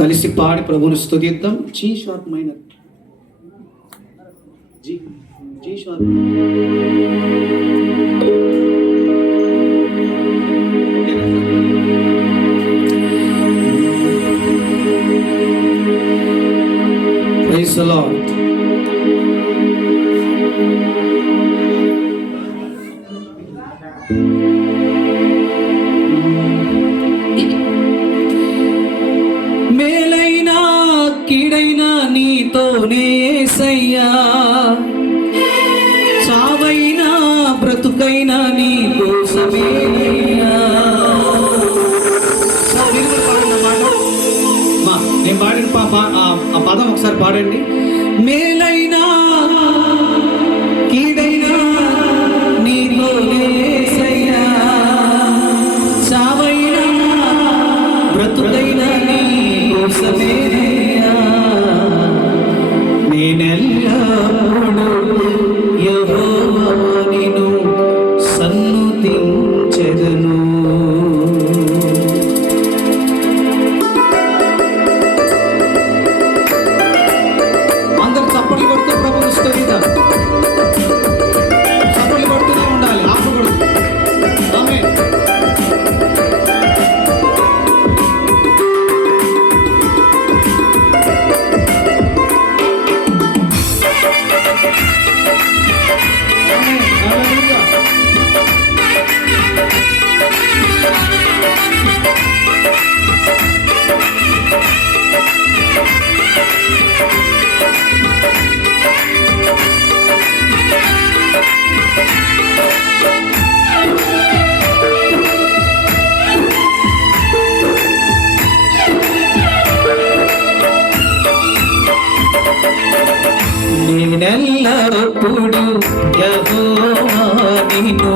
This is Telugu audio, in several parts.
కలిసి పాడి ప్రభుని స్తుతిద్దాం G sharp minor G G sharp Praise the Lord. నీతోనే సయ్యా. చావైనా బ్రతుకైనా నీ కోసమేనయ్యా సార్, మీరు మా, నేను పాడిన పా ఆ పదం ఒకసారి పాడండి. మేలైనా కీడైనా నీలో సయ్యా. చావైనా బ్రతుకైనా నీ కోసమేనయ్యా ఎప్పుడు యెహోవా నిన్ను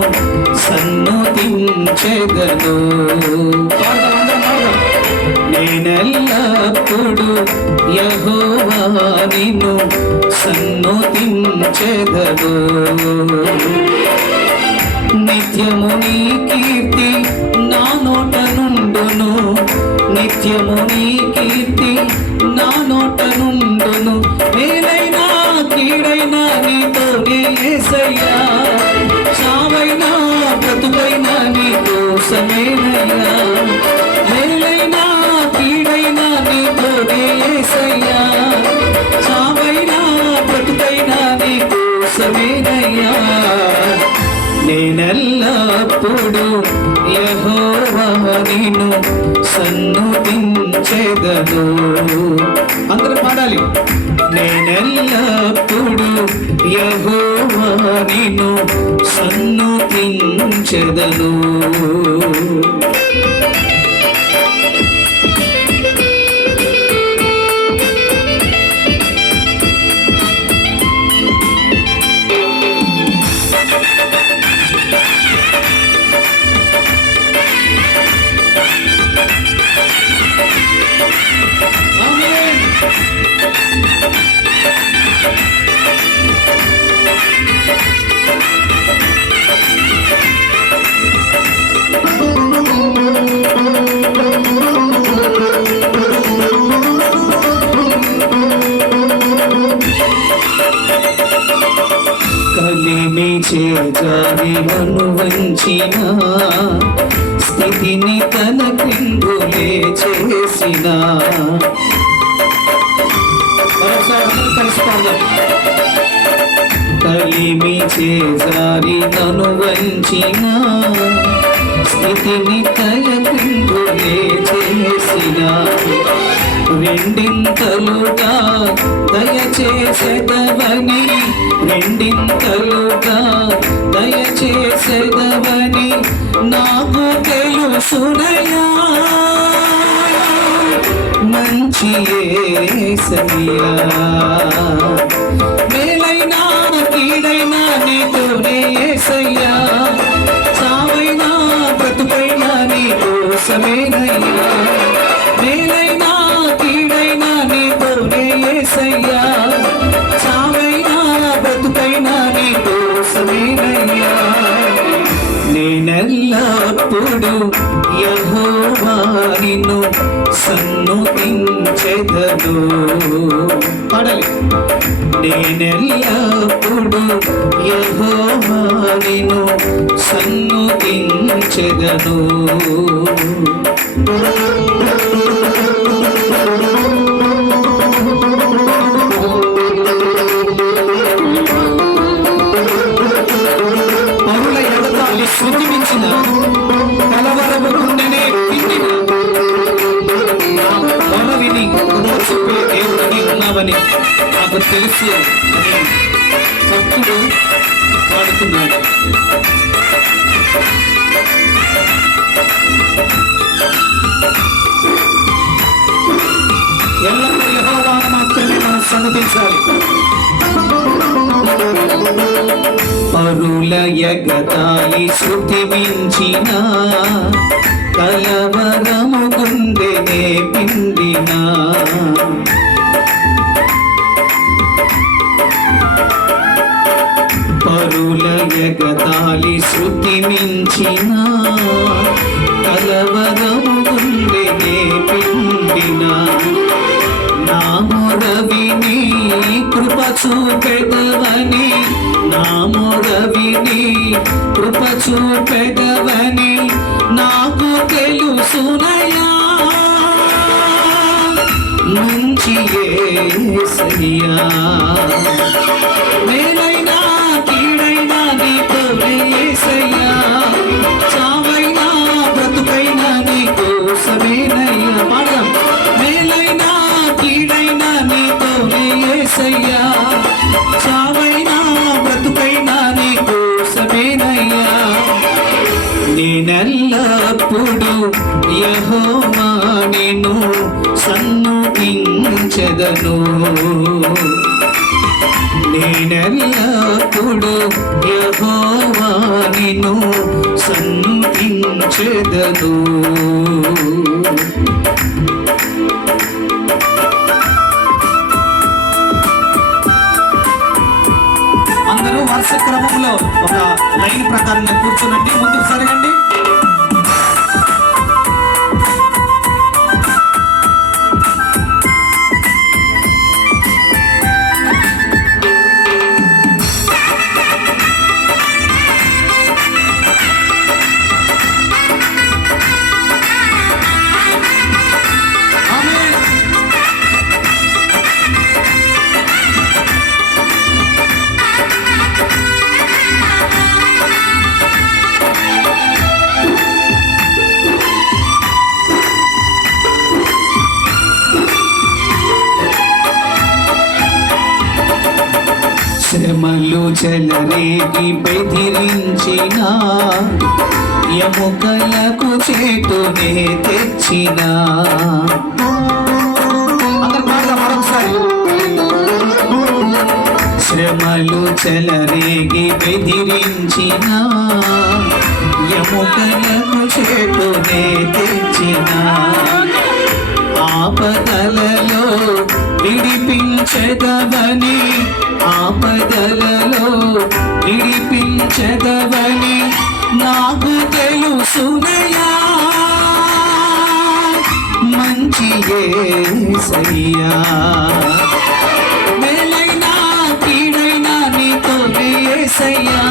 సన్నుతించెదను నేనెల్లప్పుడు యెహోవా నిన్ను సన్నుతించెదను నిత్యము నీ కీర్తి నా నోట నుండును. నిత్యము నీ కీర్తి నా నోట నుండును. మేలైనా కీడైనా నీతోనే యేసయ్యా చావైనా బ్రతుకైనా నీ కోసమేనయ్యా మేలైనా కీడైనా నీతోనే యేసయ్యా చావైనా బ్రతుకైనా నీ కోసమేనయ్యా నేనెల్లప్పుడు యెహోవా నిన్ను సన్నుతించెదను. అందరూ పాడాలి. నేనెల్లప్పుడు యెహోవా నిన్ను సన్నుతించెదను. స్థితిని తన పిండులే చేసిన. మరొకసారి చేసారి కలిసి కలిమి నను స్థితిని తన క్రిందులే చేసిన రెండింతలుగా దయచేసెదవని రెండింతలుగా దయచేసెదవని నాకు తెలుసునయా మంచి యేసయ్యా కోసమేనయ్యా మేలైనా నేనెల్లప్పుడు యహోవా నిన్ను సన్నుతించెదను. పాడాలి. నేనెల్లప్పుడు యహోవానిను సన్నుతించెదను. భక్తుడు పాడుతున్నాడు ఎల్లప్పుడూ యెహోవాను మాత్రమే మనం సన్నతించాలి పరుల శృతి మించిన కలవరము గుండె పిండిన. మారుల ఎగతాళి శృతి మించిన కలవరము గుండెనే పిండిన నా మొరవిని కృప చూపెదవని నా మొరవిని కృప చూపెదవని నాకు తెలుసునయా నుంచి ఏ సయ్యా. నేనెల్లప్పుడు యహోవా నేను సన్నుతించెదను నేనెల్లప్పుడు యహోవా నిన్ను సన్నిధించెదను అందరూ వరుస క్రమంలో ఒక లైన్ ప్రకారంగా కూర్చోనండి. ముందుకు సరగండి చెలరేగి బెదిరించిన ఎముకలకు చేతునే తెచ్చిన. శ్రమలు చెలరేగి బెదిరించిన ఎముకలకు చేతునే తెచ్చిన. ఆపదలలో విడిపించదవని ఆపదలలో విడిపించదవని నాకు తెలుసునయా మంచి ఏసయ్యా. వెలైనా కీడైనా నీతో ఏసయ్యా.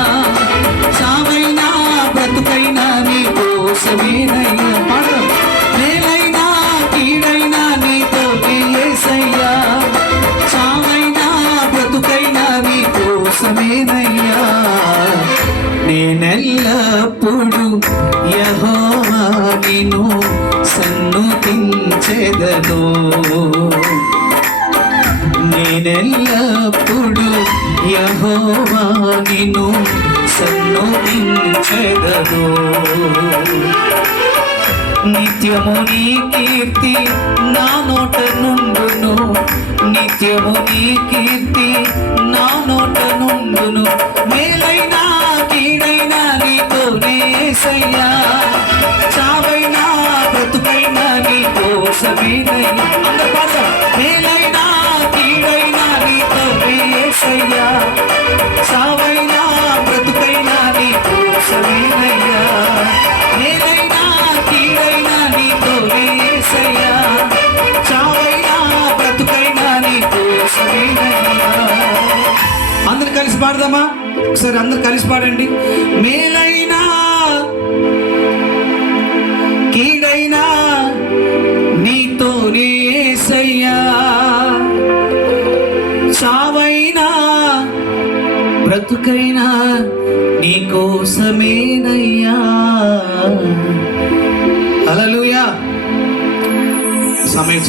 నిన్ను సన్నుతించెదను. నేనెల్లప్పుడు యహోవా నిన్ను సన్నుతించెదను. నిత్యము నీ కీర్తి నా నోట నుండును. నిత్యము నీ కీర్తి నా నోట నుండును. మేలైనా కీడైనా నీతోనే సయ్యా. మేలైనా అందరు కలిసి పాడదామా? ఒకసారి అందరు కలిసి పాడండి. మేలైనా బ్రతుకైనా నీ కోసమేనయ్యా. అలలుయా సమయం